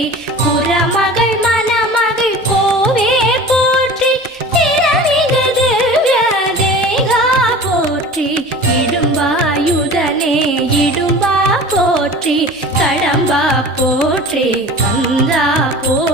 போற்றி புறமகள் மணமகள் கோவே போற்றி திறமிகு திவ்ய தேகா போற்றி இடும்பாயுதனே இடும்பா போற்றி கடம்பா போற்றி கந்தா போற்றி